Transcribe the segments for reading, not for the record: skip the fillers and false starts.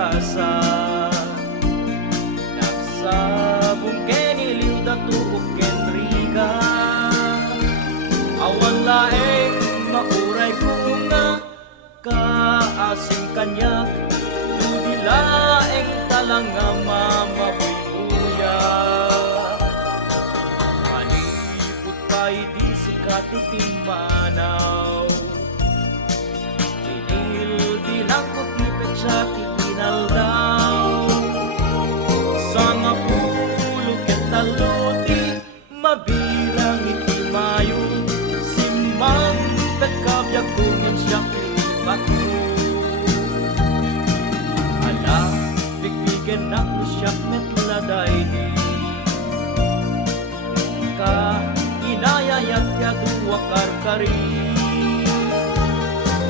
pag-asa. Nagsabong keniliw datuok kenriga, awan laeng mauray ko nga kaasing kanyak, dudi laeng talang nga mamabuybuya. Malipot pa'y di sikat itimanaw, dilangkot ni petsa titinaldaw. Sa nga pulog at taluti, mabirang itimayo, simang pagkabyak kungen siyang inibat mo. Ala, bigbigan na mo siyak metladay di ka inayayat ya duwa karkari.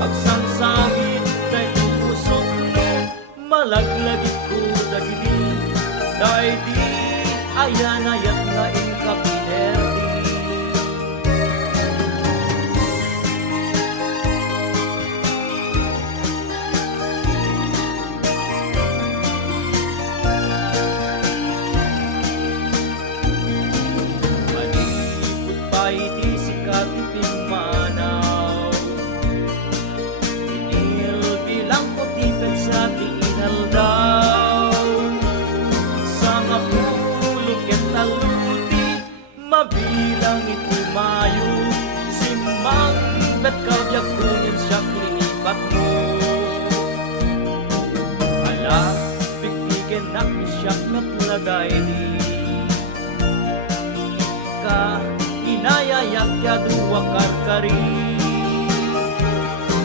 Agsangsangit na itusok no, malaglagit ko dagiti, dahil di ayanayat na inkapinerdi. Malipot pa'y di sikat itimanaw, sa tiinaldaw. Sa nga pulog at taluti, mabilang itimayo, simang bet kabyak kungin siyang linipat mo. Ala, bigbigen na mi siyak metladay di ka inayayat ya duwa karkari.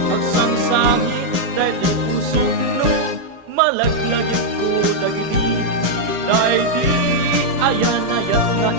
Agsangsangit dahil di pusok no, malaglagit ko dagiti, dahil di ayan ayat nga